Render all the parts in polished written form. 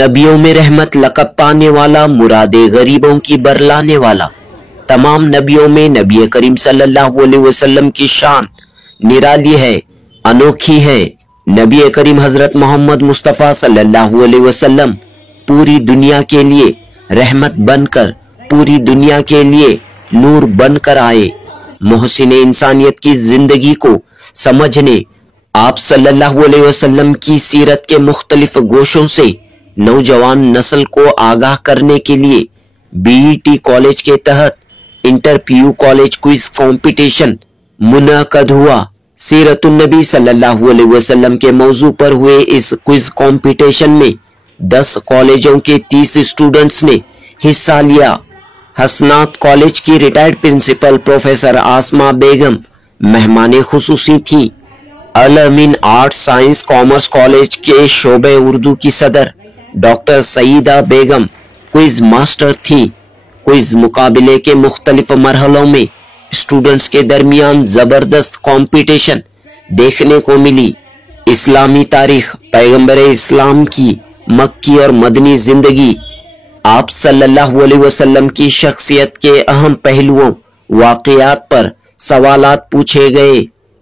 नबियों में रहमत लक़ब पाने वाला, मुरादे गरीबों की बरलाने वाला। तमाम नबियों में नबी करीम सल्लल्लाहु अलैहि वसल्लम की शान निराली है, अनोखी है। नबी करीम हजरत मोहम्मद मुस्तफ़ा सल्लल्लाहु अलैहि वसल्लम पूरी दुनिया के लिए रहमत बनकर, पूरी दुनिया के लिए नूर बनकर आए। मोहसिन इंसानियत की जिंदगी को समझने आप सल्लल्लाहु अलैहि वसल्लम की सीरत के मुख्तलिफ गोशों से नौजवान नस्ल को आगाह करने के लिए बीईटी कॉलेज के तहत inter PU college quiz competition मुनअक़द हुआ। सीरतुन नबी सल्लल्लाहु अलैहि वसल्लम के मौजू पर हुए इस क्विज कंपटीशन में 10 कॉलेजों के 30 स्टूडेंट्स ने हिस्सा लिया। हसनात कॉलेज की रिटायर्ड प्रिंसिपल प्रोफेसर आसमा बेगम मेहमान खुसूसी थी। अल अमीन आर्ट साइंस कॉमर्स कॉलेज के शोबे उर्दू की सदर डॉक्टर सईदा बेगम क्विज मास्टर थी। क्विज मुकाबले के मुख्तलिफ मरहलों में स्टूडेंट्स के दरमियान जबरदस्त कंपटीशन देखने को मिली। इस्लामी तारीख, पैगंबर इस्लाम की मक्की और मदनी जिंदगी, आप सल्लल्लाहु अलैहि वसल्लम की शख्सियत के अहम पहलुओं, वाक़यात पर सवालात पूछे गए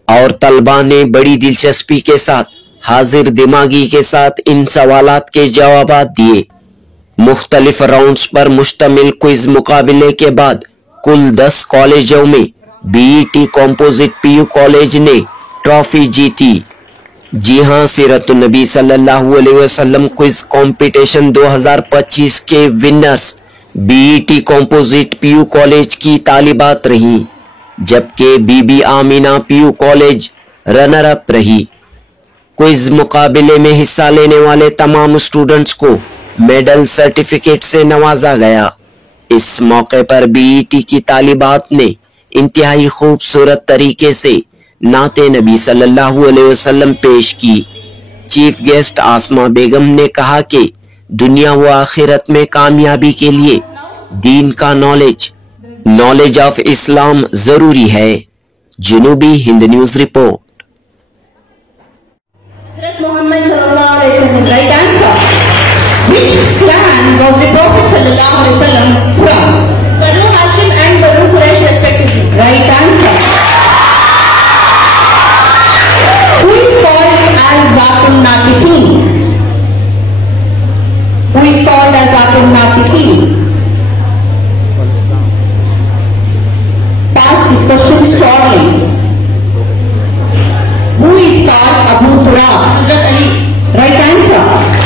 और तलबा ने बड़ी दिलचस्पी के साथ, हाजिर दिमागी के साथ इन सवालात के जवाबात दिए। मुख्तलिफ राउंड्स पर मुश्तमिल क्विज मुकाबले के बाद कुल 10 कॉलेजों में बीईटी कंपोजिट पीयू कॉलेज ने ट्रॉफी जीती। जी हां, सीरतुन नबी सल्लल्लाहु अलैहि वसल्लम क्विज कंपटीशन 2025 के winners BET composite PU college की तालिबात रही, जबकि Bibi Amina PU college runner up रही। क्विज मुकाबले में हिस्सा लेने वाले तमाम स्टूडेंट्स को मेडल सर्टिफिकेट से नवाजा गया। इस मौके पर बीईटी की तालिबात ने इंतहाई खूबसूरत तरीके से नाते नबी सल्लल्लाहु अलैहि वसल्लम पेश की। चीफ गेस्ट आसमा बेगम ने कहा कि दुनिया व आखिरत में कामयाबी के लिए दीन का नॉलेज ऑफ इस्लाम जरूरी है। जनूबी Hind news report. Muhammad sallallahu alaihi wasallam, right answer. Which clan was the Prophet sallallahu alaihi wasallam from? Banu Hashim and Banu Quraysh respectively. Right answer. Who is called as Zatun Natiqeen? Who is called as Zatun Natiqeen? Pass this question to audience. Who is called Abu Turab? Hazrat Ali. Right answer.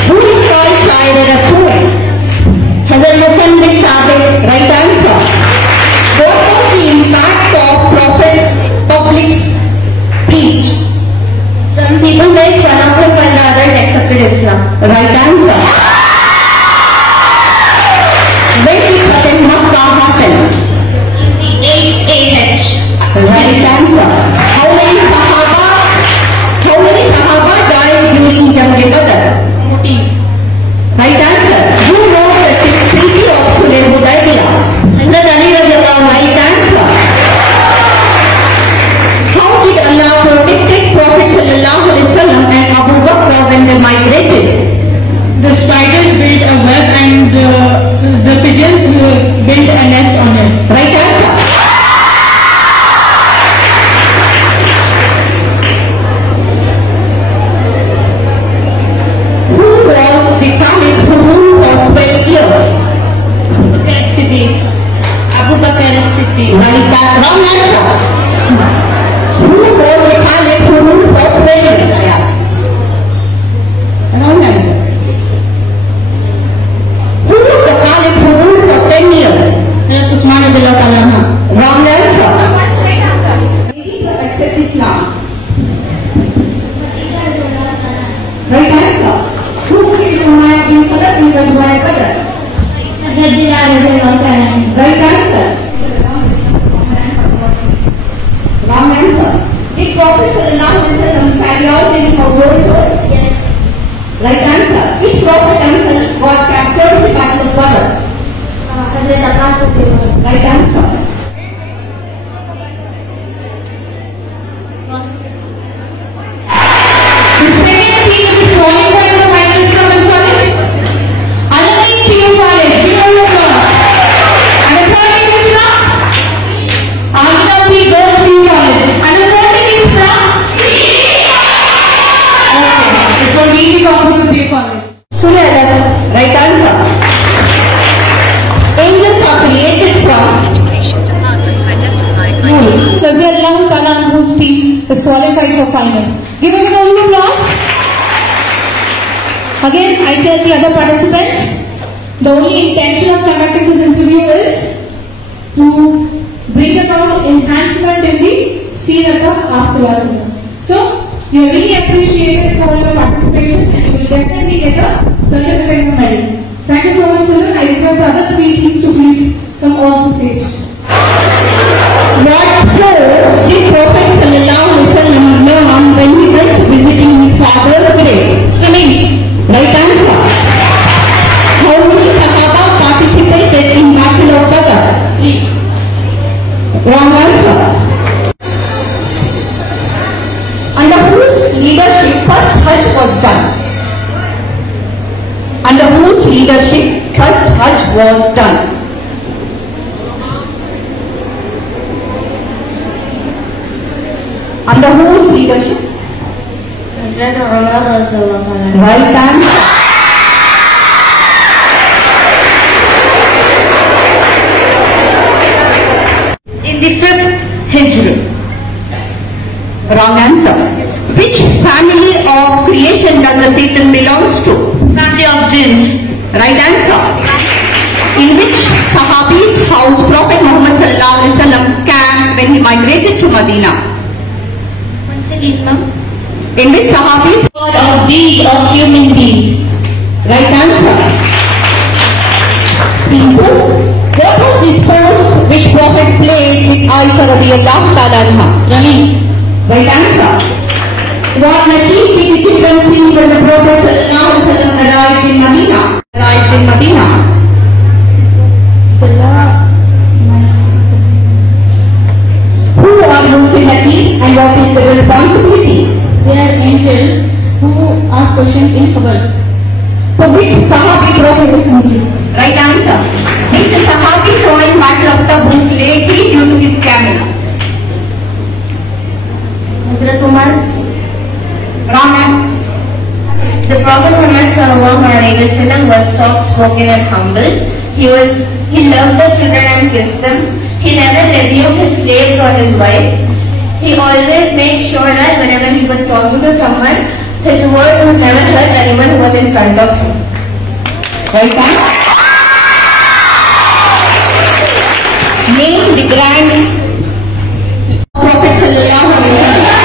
Who is called Shair Rasul? Hazrat Hassan bin Sabit. Right answer. What was the impact of Prophet public speech? Some people made fun of him and others accepted Islam. Right answer. When did Fateh Makkah happen? 8 AH. Right answer. How many Sahaba died during Jang Badr? 14. Right answer. Who wrote the Treaty of Sulh Hudaybiyah? Hazrat Ali radhiyallahu anhu. Right answer. How did Allah protected Prophet sallallahu alaihi wasallam and Abu Bakr when they migrated? The spiders built a web and the pigeons built a nest on it. Right answer. The Caliph who ruled for 12 years. Abu Bakr as-Siddiq. Right, wrong answer. Who was the Caliph who ruled for 12 years? Wrong answer. Who was the Caliph who ruled for 10 years? Usman radhiyallahu anhu. Wrong answer. Accept Islam. Right answer. Who killed Umayyad bin Khalaf in Ghazwa Badr? Right answer. Wrong answer. Did Prophet sallallahu alaihi wasallam carry out any household chores? Yes. Right answer. Which Prophet uncle was captured in the Battle of Badr? Right answer. The second theme is qualified for final Islam and Islamic. team is qualified for finals. Give a round of applause. Again, I tell the other participants, the only intention of conducting this interview is to bring about enhancement in the scene at the Arts Center. So, you are really appreciated for your participation and you will definitely get a certificate and medal. Thank you so much, children. I request the other three teams to please come on the stage. What for the Prophet Sallallahu Alaihi Wasallam when he went visiting his father's grave? Right answer. How many Sahaba participated in Battle of Badr? Wrong answer. Under whose leadership first Hajj was done? Under whose leadership first Hajj was done? Under whose leadership? Right answer. In the 5th Hijri. Wrong answer. Which family of creation does the Satan belongs to? Family of jinns. Right answer. In which Sahabi's house Prophet Muhammad Sallallahu Alaihi Wasallam camped when he migrated to Medina? In which Sahabi's God of these of human beings? Right answer. What was the sports which Prophet played with Aisha radiyallahu ta'ala anha? Running. Right answer. What nasheed did the children sing when the Prophet Sallallahu Alaihi Wasallam arrived in Medina? Who are Muqtahideen and what is the responsibility? They are angels who are questioned in Kabul. For which Sahabi Prophet refused? Right answer. Which Sahabi joined Battle of Tabuk lately due to his camel? Hazrat Umar. Wrong answer. The Prophet Muhammad sallallahu alaihi wasallam was soft-spoken and humble. He loved the children and kissed them. He never rebuked his slaves or his wife. He always made sure that whenever he was talking to someone, his words would never hurt anyone who was in front of him. Right answer. Name the grand Prophet sallallahu alaihi wasallam.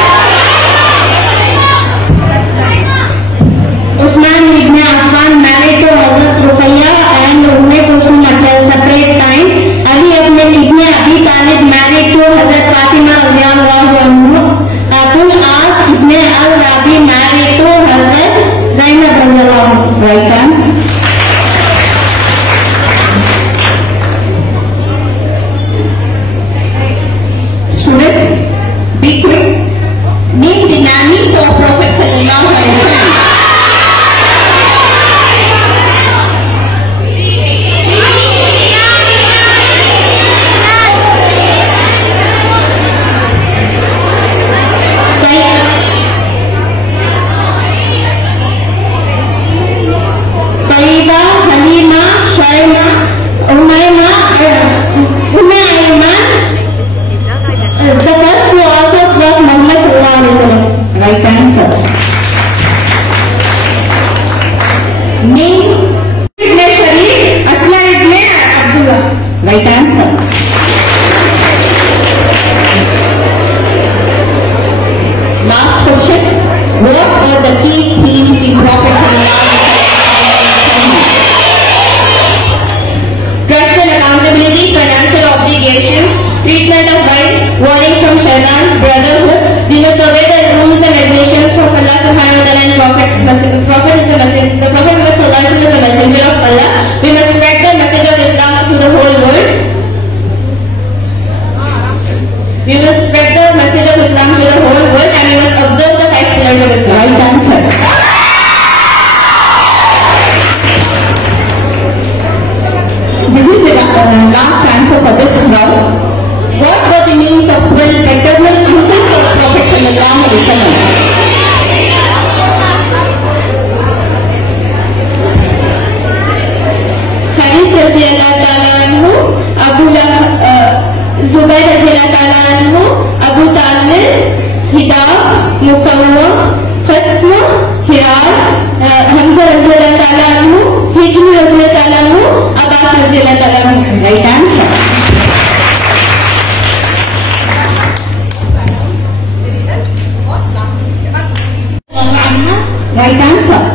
Usman ibn Affan married to Hazrat Ruqayya and Umm Kulthum at a separate time. Ali ibn Abi Talib married to Hazrat Fatima radiyallahu anha. Abul As ibn al-Rabi married to Hazrat Zainab radiyallahu anha. Right answer. Students, be quick. Name the nannies of Prophet sallallahu alaihi wasallam. Right answer. Name Ibn Sharif, Asla Ibn Abdullah. Right answer. Last question. What are the key themes in Prophet Sallallahu Alaihi Wasallam? Trust and accountability, financial obligations, treatment of wives, warning from shaitan, brotherhood. We must obey the rules and regulations of Allah subhanahu wa ta'ala and Prophet is the messenger. The Prophet Muhammad sallallahu alaihi wasallam is the messenger of Allah. We must spread the message of Islam to the whole world. We must spread the message of Islam to the whole world and we must observe the 5 pillars of Islam. Right answer. This is the last answer for this round. What were the names of 12 paternal uncles of हिदाब, मुकव्वम, खत्म, हिरार, हमजा रज़ी अल्लाह ताला अन्हु, हिज्र रज़ी अल्लाह ताला अन्हु, अब्बास रज़ी अल्लाह ताला अन्हु। Right answer. Right answer.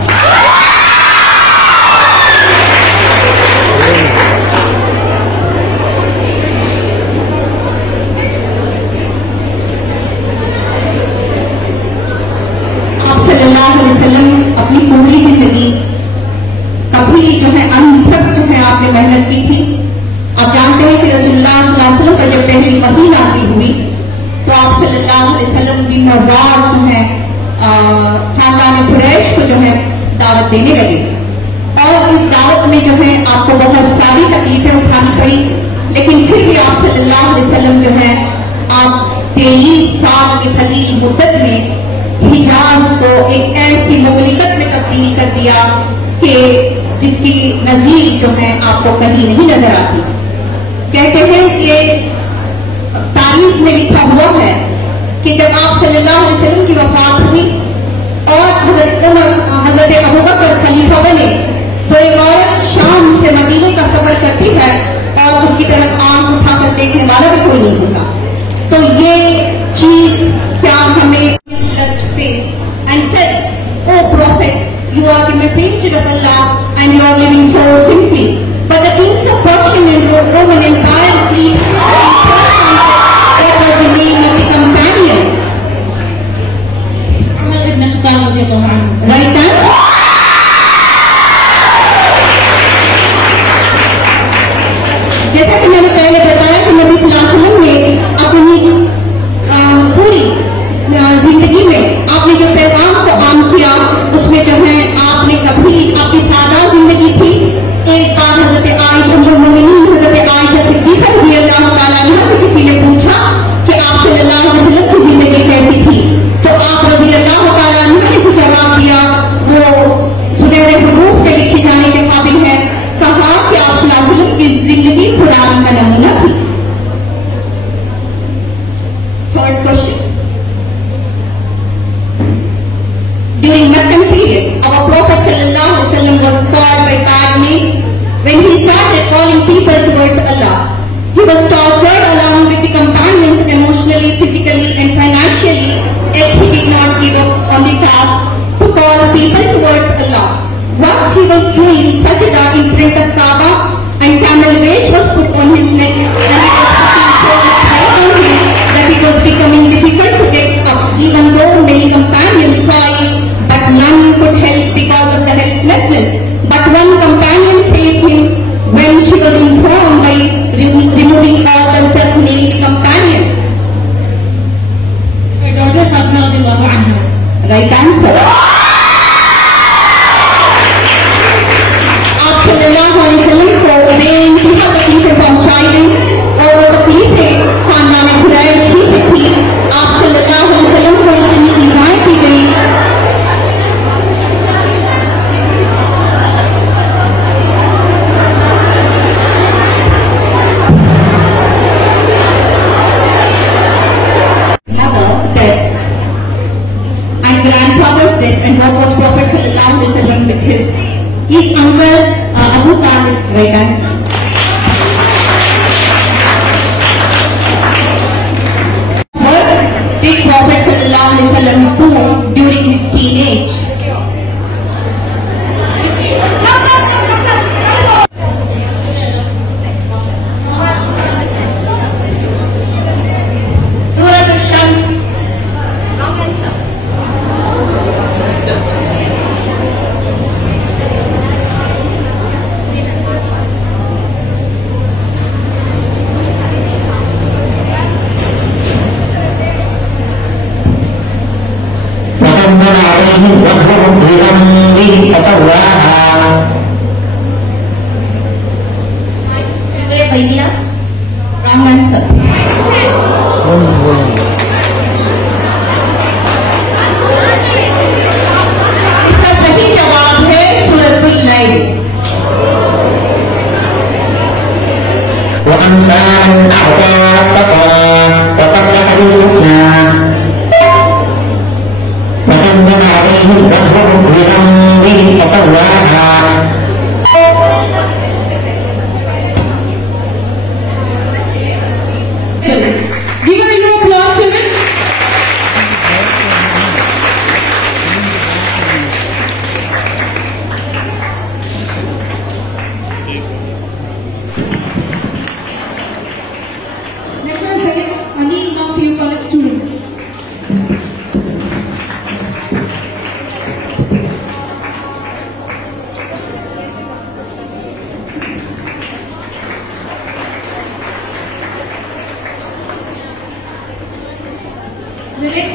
अपनी पूरी जिंदगी कभी जो है अंत तक जो है आपने मेहनत की थी। आप जानते हैं कि रसूलुल्लाह सल्लल्लाहु अलैहि वसल्लम पर जब पहली वही नाज़िल हुई तो आप सल्लल्लाहु अलैहि वसल्लम दिन और रात जो है खानदान कुरैश को जो है दावत देने लगे और इस दावत में जो है आपको बहुत सारी तकलीफें उठानी पड़ी, लेकिन फिर भी आप सल्लल्लाहु अलैहि वसल्लम जो है आप 23 साल की खलील मुद्दत में हिजाज को एक ऐसी मुमलिकत में तब्दील कर दिया कि जिसकी नजीर जो है आपको कहीं नहीं नजर आती। कहते हैं कि तारीख में लिखा हुआ है कि जब आप सल्लल्लाहु अलैहि वसल्लम की वफात हुई और हजरत अबू बकर खलीफा बने तो एक औरत शाम से मदीने का सफर करती है और उसकी तरफ आंख उठाकर देखने वाला भी कोई नहीं होता। तो ये चीज क्या हमें and said, "Oh Prophet, you are the messenger of Allah and you are living so simply." But the kings of Persian and Roman Empire sleep. What was the name of the companion? Right answer. जैसा कि मैंने पहले बताया कि नबी सल्लल्लाहु अलैहि वसल्लम ने अपनी पूरी जिंदगी में आपने जो पैगाम को आम किया उसमें जो है आपने कभी आपकी सादा जिंदगी थी। एक बार हजरत आयशा हजरत आयशा सिद्दीक़ा रज़ियल्लाहु ताला अन्हा से किसी ने पूछा कि आप सल्लल्लाहु अलैहि वसल्लम की जिंदगी कैसी थी तो आप रज़ियल्लाहु ताला अन्हा ने जो जवाब दिया वो सुनहरे हुरूफ पे लिखे जाने के काबिल है। कहा कि आप सल्लल्लाहु अलैहि वसल्लम की जिंदगी कुरान का नमूना थी। Third question. During Meccan period, our Prophet sallallahu alaihi wasallam was called by bad names when he started calling people towards Allah. He was tortured along with the companions emotionally, physically and financially, yet he did not give up on the task to call people towards Allah. Once he was doing sajda in front of Kaaba and camel weight was put on his neck and it was putting so much weight on him that it was becoming difficult to get up, even though many companions saw it. But none could help because of the helplessness. But one companion saved him when she was informed by removing all the stuff named the companion. Her daughter Fatima radiallahu anha. Right answer. आप सल्लल्लाहु अलैहि वसल्लम को बेइंतहा तकलीफें पहुंचाई और वो तकलीफें खानदान कुरैश ही से थी। आप सल्लल्लाहु अलैहि वसल्लम को इतनी इज़ाएं दी गई। Grandfather's death and what was Prophet sallallahu alaihi wasallam with his uncle Abu Talib. Right answer. What did Prophet sallallahu alaihi wasallam do during his teenage? भैया wrong answer. इसका सही जवाब है सूरतुल लैल।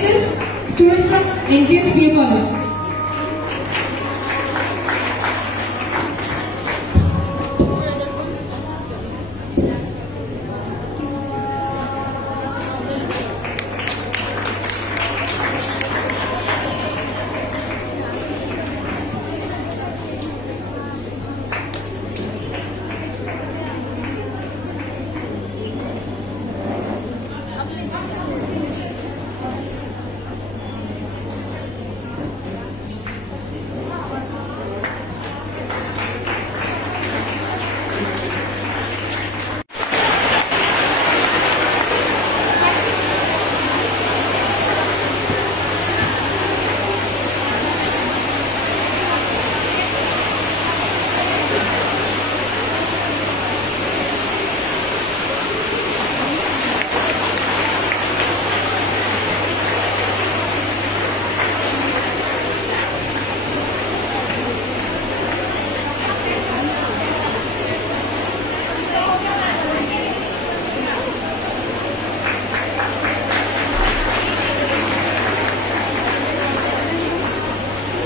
Next is students from NGS PU College.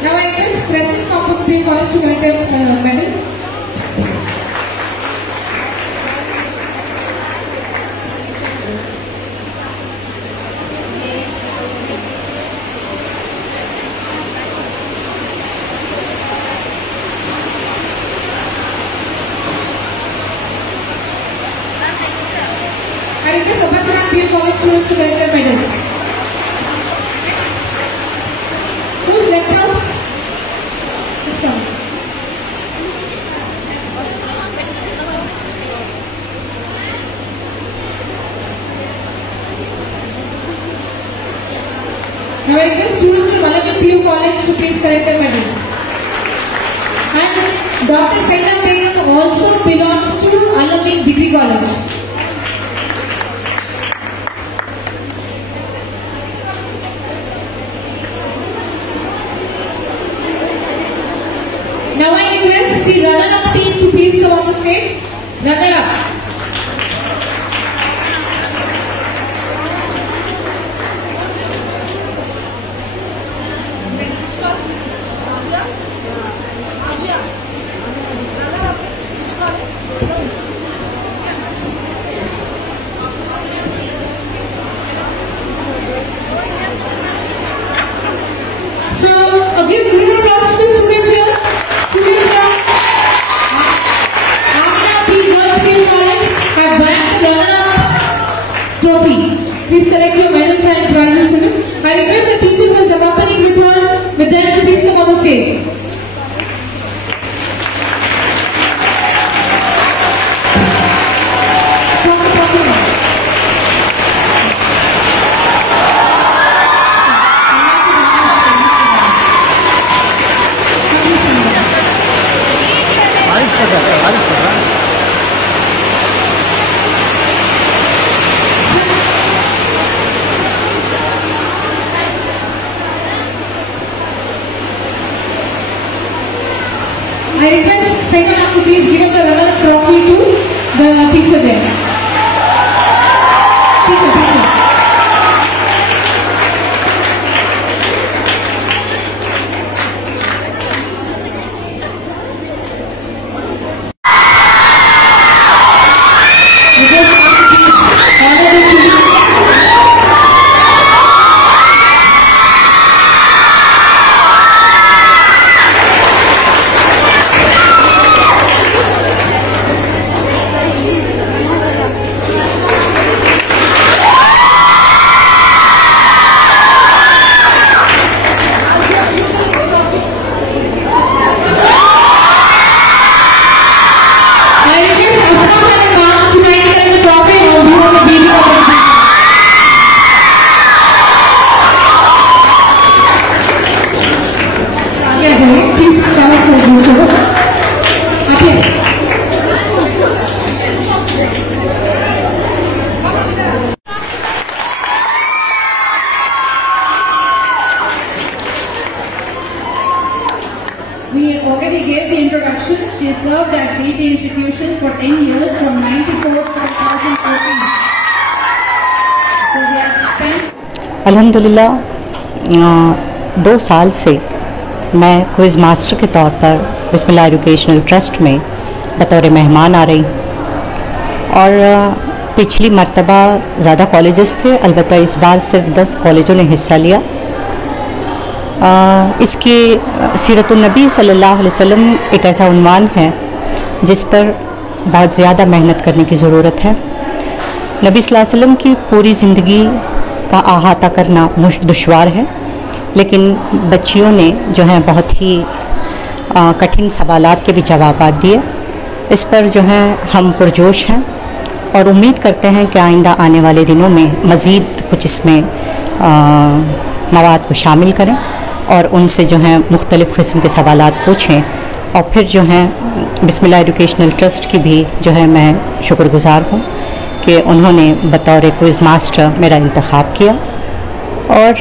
Now I guess Crescent Campus PU College to collect their medals. I request Upper PU College students to collect their medals. Next. Who's left out? This one. Now I request students from Alamin PU College to please collect their medals. And Dr. Saida Begum also belongs to Alamin Degree College. Now I request the runner-up team to please come on the stage. Runner-up. So, give group applause to the students here. Students from Amina P. Girls PU College have bagged the runner-up trophy. Please collect your medals and prizes to them. I request the teacher who is accompanying with them to please come on the stage. I request second half to please give up the runner trophy to the teacher there. Teacher. We already gave the introduction. She served at BT institutions for 10 years from 94 to 2014. So we have spent अल्हम्दुलिल्लाह 2 साल से मैं quiz master के तौर पर बिस्मिल्लाह educational trust में बतौर मेहमान आ रही, और पिछली मर्तबा ज़्यादा कॉलेजेस थे, अलबत्ता इस बार सिर्फ 10 कॉलेजों ने हिस्सा लिया। इसकी सीरतुन नबी सल्लल्लाहु अलैहि वसल्लम एक ऐसा उन्वान है जिस पर बहुत ज़्यादा मेहनत करने की ज़रूरत है। नबी सल्लल्लाहु अलैहि वसल्लम की पूरी ज़िंदगी का अहाता करना दुश्वार है, लेकिन बच्चियों ने जो है बहुत ही कठिन सवालात के भी जवाब दिए। इस पर जो है हम पुरजोश हैं और उम्मीद करते हैं कि आइंदा आने वाले दिनों में मज़ीद कुछ इसमें मवाद को शामिल करें और उनसे जो है मुख्तलिफ़ किस्म के सवालात पूछें, और फिर जो है बिस्मिल्लाह एजुकेशनल ट्रस्ट की भी जो है मैं शुक्रगुज़ार हूँ कि उन्होंने बतौर क्विज़ मास्टर मेरा इंतखाब किया। और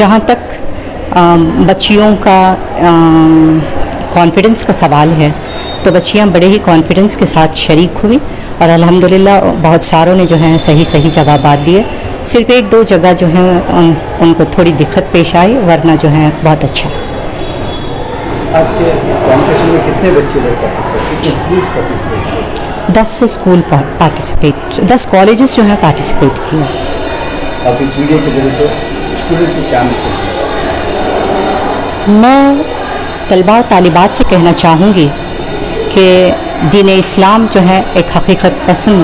जहाँ तक बच्चियों का कॉन्फिडेंस का सवाल है, तो बच्चियाँ बड़े ही कॉन्फिडेंस के साथ शरीक हुई और अल्हम्दुलिल्लाह बहुत सारों ने जो है सही जवाब दिए। सिर्फ 1-2 जगह जो है उनको थोड़ी दिक्कत पेश आई, वरना जो है बहुत अच्छा। आज के इस कॉम्पिटिशन में कितने बच्चे लोग कितने स्कूल्स पार्टिसिपेट किए? 10 स्कूल पार्टिसिपेट, 10 कॉलेजेस जो हैं पार्टिसिपेट किए। अब इस वीडियो के जरिए से स्टूडेंट्स को क्या मैसेज? मैं तलबा और तालिबात से कहना चाहूँगी कि दीन इस्लाम जो है एक हकीकत पसंद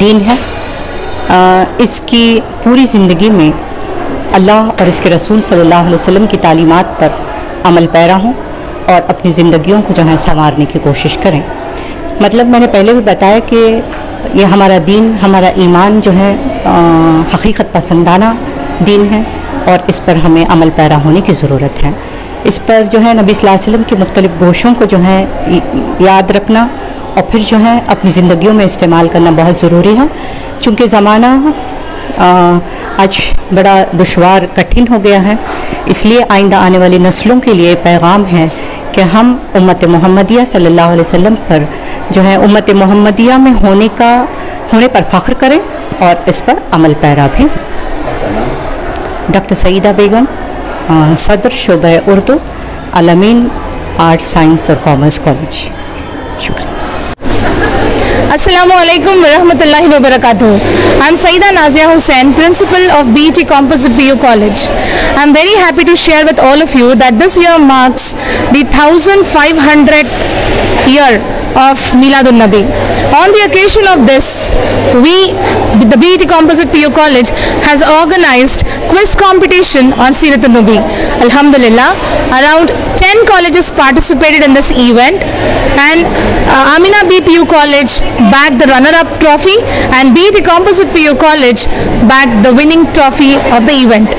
दीन है। इसकी पूरी ज़िंदगी में अल्लाह और इसके रसूल सल्लल्लाहु अलैहि वसल्लम की तालीमात पर अमल पैरा हों और अपनी ज़िंदगियों को जो है संवारने की कोशिश करें। मतलब मैंने पहले भी बताया कि ये हमारा दीन, हमारा ईमान जो है हकीकत पसंदाना दीन है और इस पर हमें अमल पैरा होने की ज़रूरत है। इस पर जो है नबी सल्लल्लाहु अलैहि वसल्लम के मुख्तलिफ़ गोशों को जो है याद रखना और फिर जो है अपनी ज़िंदगियों में इस्तेमाल करना बहुत ज़रूरी है, चूँकि ज़माना आज बड़ा दुश्वार कठिन हो गया है। इसलिए आइंदा आने वाली नस्लों के लिए पैगाम है कि हम उम्मत मोहम्मदिया सल्लल्लाहु अलैहि वसल्लम पर जो है उम्मत मोहम्मदिया में होने पर फ़ख्र करें और इस पर अमल पैरा भी। डॉक्टर सईदा बेगम, सदर शोबा उर्दू, अल-अमीन आर्ट्स साइंस और कॉमर्स कॉलेज। शुक्रिया। Assalamu alaikum wa rahmatullahi wa barakatuh. I am Saida Nazia Hussain, Principal of BET Composite PU College. I am very happy to share with all of you that this year marks the 1500th year of Miladun Nabi. On the occasion of this, the BET Composite PU College has organized quiz competition on Siratun Nabi. Alhamdulillah, around 10 colleges participated in this event, and Amina B PU College bagged the runner-up trophy and BET Composite PU College bagged the winning trophy of the event.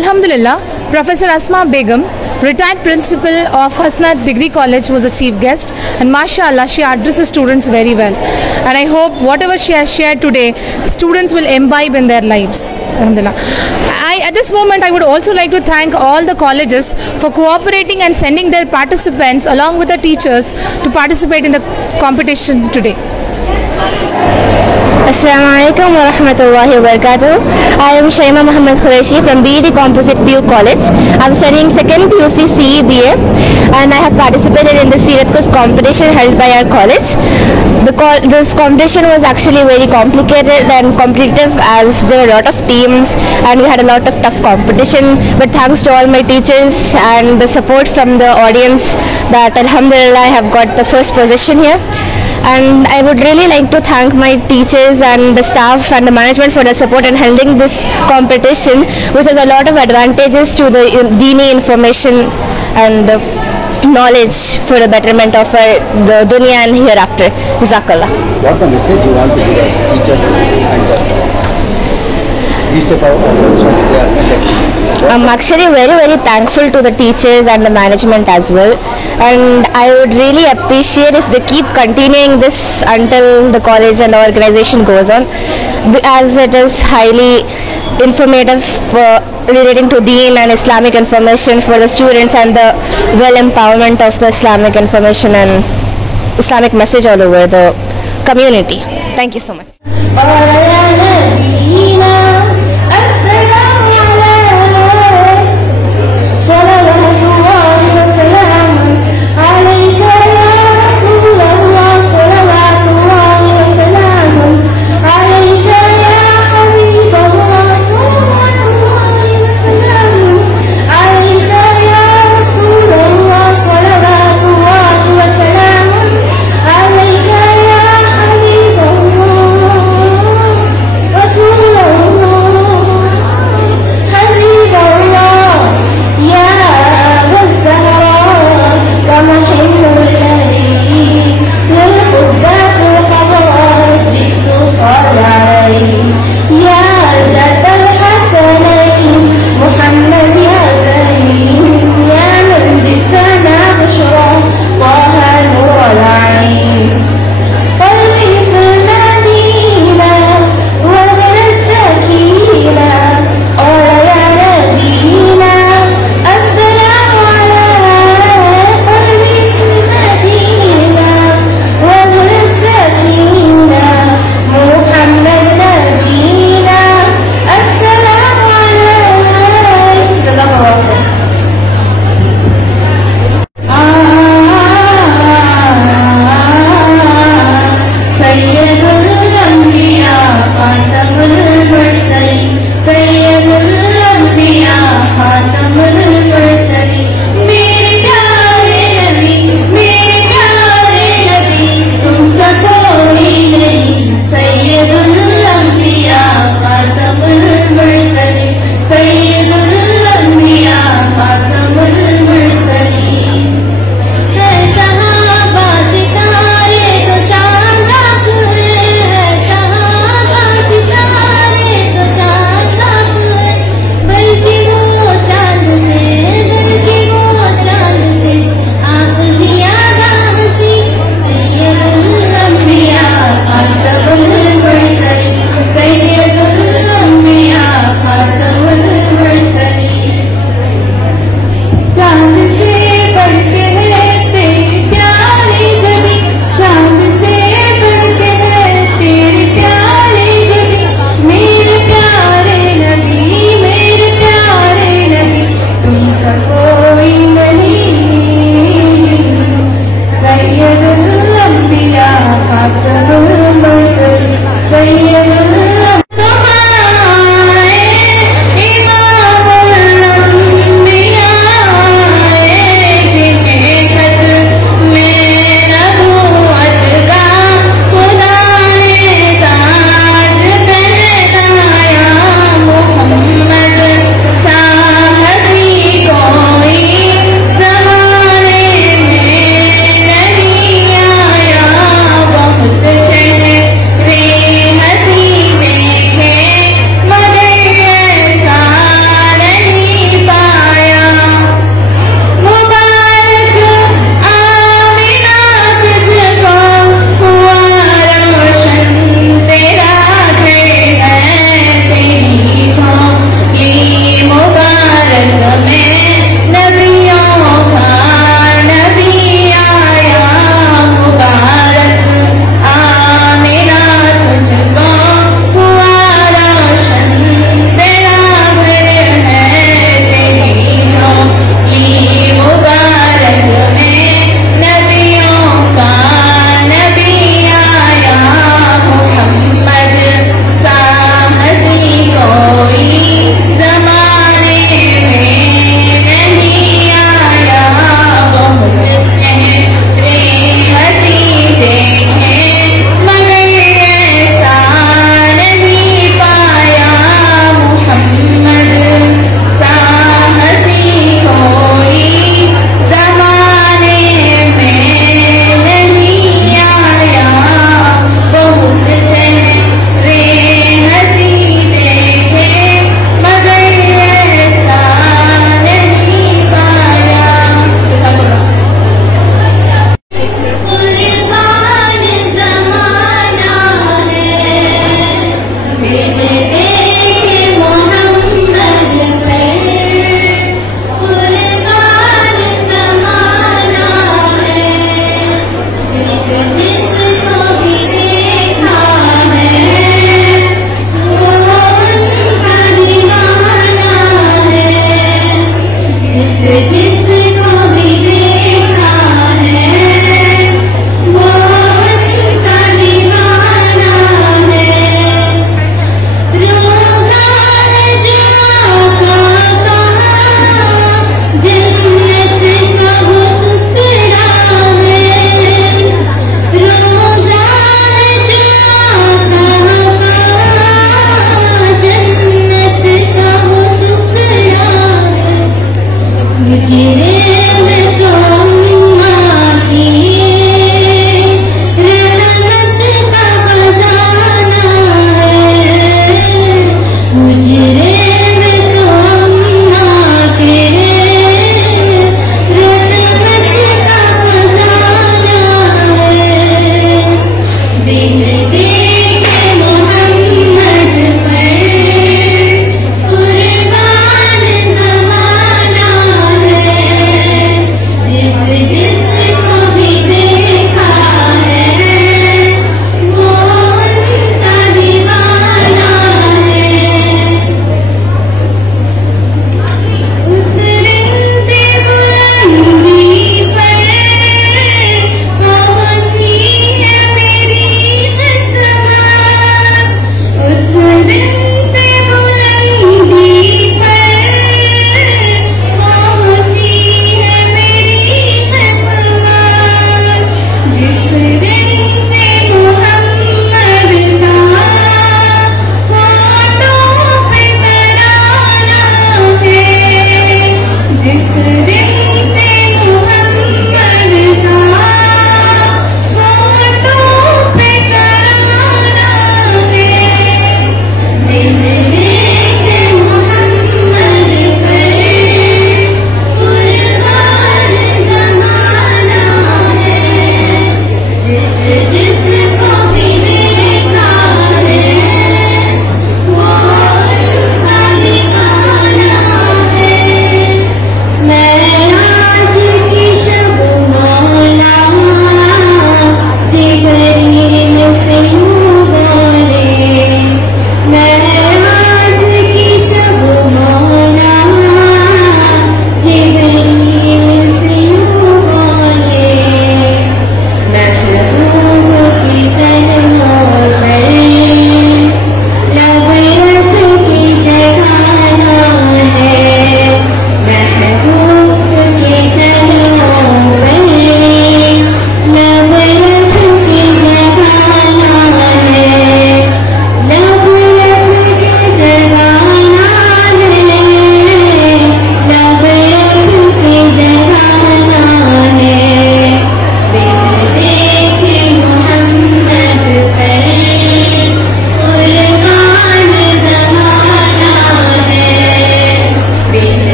Alhamdulillah, Professor Asma Begum, retired principal of Hasnat Degree College, was a chief guest, and mashallah she addresses students very well, and I hope whatever she has shared today students will imbibe in their lives. Alhamdulillah. At this moment I would also like to thank all the colleges for cooperating and sending their participants along with the teachers to participate in the competition today. Assalamu alaikum wa rahmatullahi wa barakatuh. I am Shaima Muhammad Qureshi from BET Composite PU College. I am studying 2nd PUC CE BA and I have participated in the Sirat Quiz competition held by our college. This competition was actually very complicated and competitive as there were a lot of teams and we had a lot of tough competition, but thanks to all my teachers and the support from the audience that Alhamdulillah I have got the first position here. And I would really like to thank my teachers and the staff and the management for the support in holding this competition, which has a lot of advantages to the Deeni information and knowledge for the betterment of the dunya and hereafter. Jazakallah. What the message you want to give us teachers and each type of organizations they are conducting? I'm actually very thankful to the teachers and the management as well, and I would really appreciate if they keep continuing this until the college and the organization goes on, as it is highly informative relating to Deen and Islamic information for the students and the well empowerment of the Islamic information and Islamic message all over the community. Thank you so much. और या नबीना